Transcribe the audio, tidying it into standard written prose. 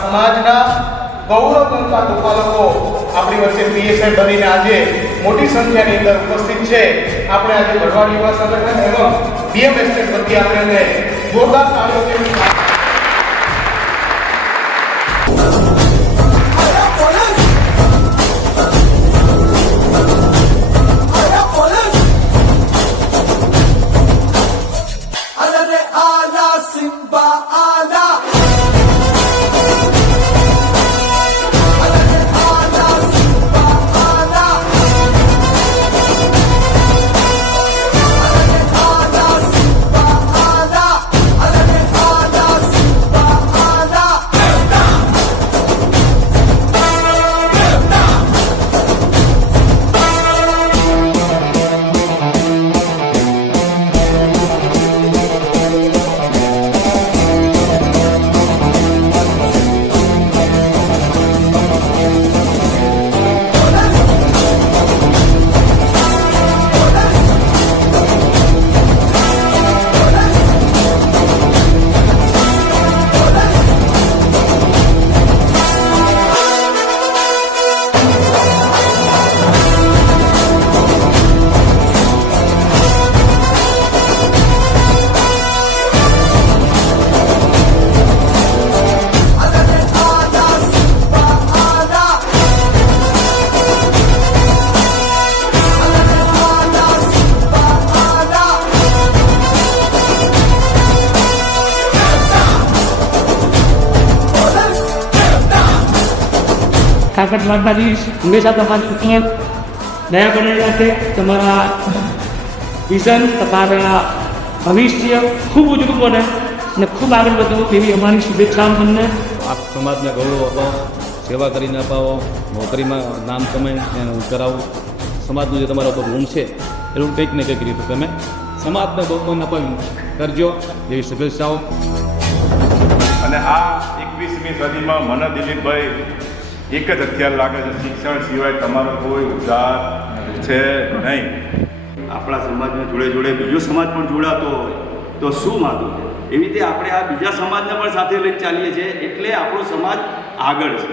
સમાજના ગૌરવ બનતા ગોપાલકો આપણી વચ્ચે પીએસઆઈ બનીને આજે મોટી સંખ્યાની અંદર ઉપસ્થિત છે. આપણે આજે ભરવાડ યુવા સંગઠન એવં બીએમ એસ્ટેટ વતી આપણે જોરદાર તાળીઓથી તાકાત માતાજી હંમેશા તમારી દયા બની રાખે. તમારા વિઝન, તમારા ભવિષ્ય ખૂબ ઉજળું બને અને ખૂબ આગળ વધો એવી અમારી શુભેચ્છાઓ તમને. આપ સમાજને ગૌરવ અપાવો, સેવા કરીને અપાવો, નોકરીમાં નામ કમાઈને કરાવો. સમાજનું જે તમારા ઉપર ઋણ છે એ ઋણ કંઈક ને કંઈક રીતે તમે સમાજને બહુમાન અપાવી કરજો એવી શુભેચ્છાઓ. અને આ 21મી સદીમાં મને દિલીપભાઈ એક જ હથિયાર લાગે છે, શિક્ષણ સિવાય તમારો કોઈ ઉદ્ધાર છે નહીં. આપણા સમાજની જોડે જોડે બીજો સમાજ પણ જોડાતો હોય તો શું વાંધો છે? એવી રીતે આપણે આ બીજા સમાજને પણ સાથે લઈને ચાલીએ છીએ એટલે આપણો સમાજ આગળ છે.